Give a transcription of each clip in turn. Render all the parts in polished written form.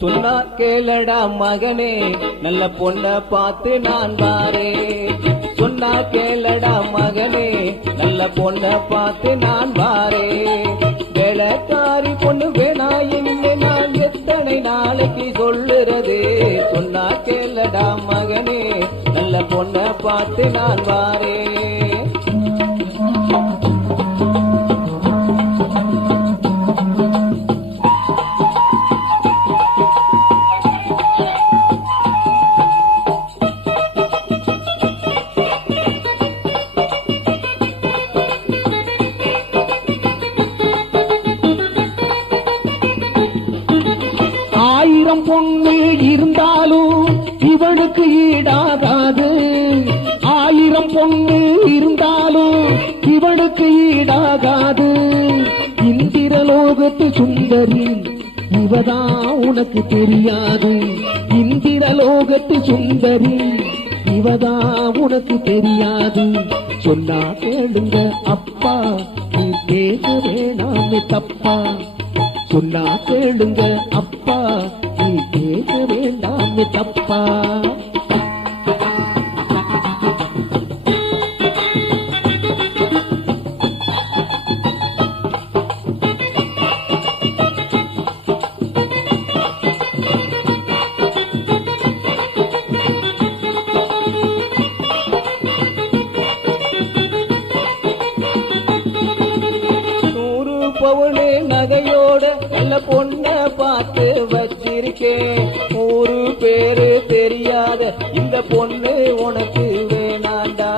சொன்னா கேளடா மகனே, நல்ல பொண்ண பார்த்து நான் வாரே. சொன்னா கேளடா மகனே, நல்ல பொண்ண பார்த்து நான் வாரே. வேலைக்காரி பொண்ணு வேணா என்று நான் எத்தனை நாளைக்கு சொல்லுறது. சொன்னா கேளடா மகனே, நல்ல பொண்ண பார்த்து நான் வாரே. ஆயிரம் பொண்ணு இருந்தாலும் இவளுக்கு ஈடாகாது. ஆயிரம் பொண்ணு இருந்தாலும் இவளுக்கு ஈடாகாது. இந்திரலோகத்து சுந்தரி இவதான் உனக்கு தெரியாது. இந்திரலோகத்து சுந்தரி இவதான் உனக்கு தெரியாது. சொன்னா கேளுங்க அப்பா, நீ பேச வேணாமே தப்பா. சொன்னா கேளுங்க அப்பா, நீ பேச வேண்டாம் தப்பா. பவுனே நகையோட நல்ல பொண்ண பார்த்து வச்சிருக்கேன். ஊரு பேரு தெரியாத இந்த பொண்ணு உனக்கு வேணாண்டா.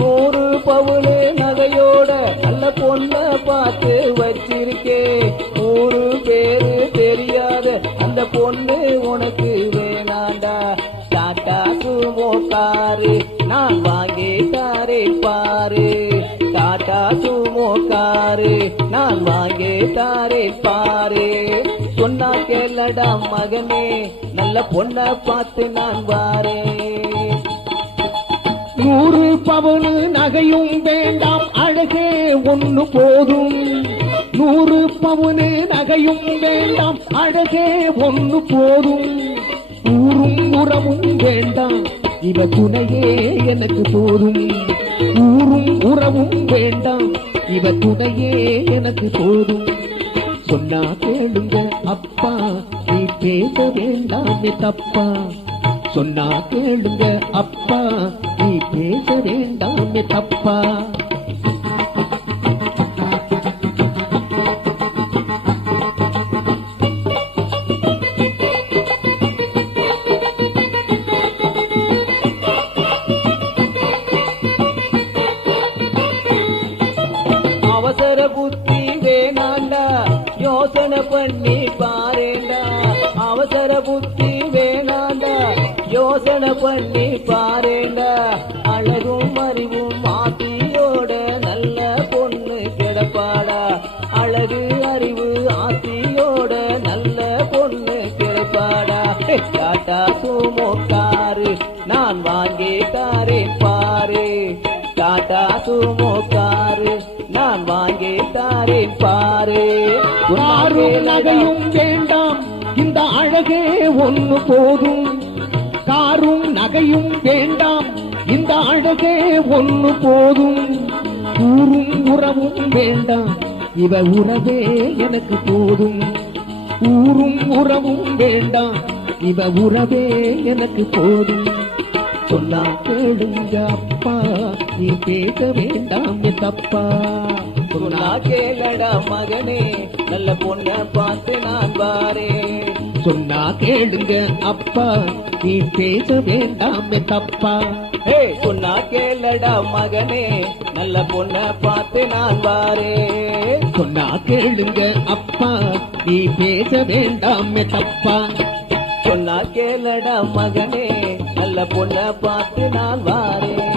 100 பவுனே நகையோட நல்ல பொண்ண பார்த்து வச்சிருக்கேன். ஊரு பேரு தெரியாத அந்த பொண்ணு உனக்கு வேணாண்டா. டாட்டா சுமோ காரு நான் வாங்கி தாரே பாரு. டாட்டா சுமோ காரு நான் வாங்கி தாரே பாரு. சொன்னா கேளடா மகனே, நல்ல பொண்ண பார்த்து நான் வாரேன். 100 பவுனு நகையும் வேண்டாம், அழகே ஒண்ணு போதும். 100 பவுனு நகையும் வேண்டாம், அழகே ஒண்ணு போதும். ஊரும் உறவும் வேண்டாம், இவ துணையே எனக்கு போதும். ஊரும் உறவும் வேண்டாம், இவ துணையே எனக்கு போதும். சொன்னா கேளுங்க அப்பா, நீ பேச வேண்டாமே தப்பா. சொன்னா கேளுங்க அப்பா, நீ பேச வேண்டாமே தப்பா. அவசர புத்தி வேணாண்டா, யோசனை பண்ணி பாருண்டா. அவசர புத்தி வேணாண்டா, யோசனை பண்ணி பாருண்டா. அழகும் அறிவும் ஆத்தியோட நல்ல பொண்ணு கிடப்பாடா. அழகு அறிவு ஆத்தியோட நல்ல பொண்ணு கிடப்பாடா. டாட்டா சுமோ காரு நான் வாங்கி தாரேன் பாரு. டாட்டா சுமோ காரு நான் வாங்கி தாரேன் பாரு. காரும் நகையும் வேண்டாம், இந்த அழகே ஒண்ணு போதும். காரும் நகையும் வேண்டாம், இந்த அழகே ஒண்ணு போதும். ஊரும் உறவும் வேண்டாம், இவ உறவே எனக்கு போதும். ஊரும் உறவும் வேண்டாம், இவ உறவே எனக்கு போதும். சொன்னா கேளுங்க அப்பா, நீ பேச வேண்டாம் தப்பா. சொன்னா கேளடா மகனே, நல்ல பொண்ண பார்த்து நான் வாரேன். சொன்னா கேளுங்க அப்பா, நீ பேச வேண்டாம் தப்பா. சொன்னா கேளடா மகனே, நல்ல பொண்ண பார்த்து நான் வாரேன். சொன்னா கேளுங்க அப்பா, நீ பேச வேண்டாம் தப்பா. சொன்னா கேளடா மகனே, நல்ல பொண்ண பார்த்து நான் வாரேன்.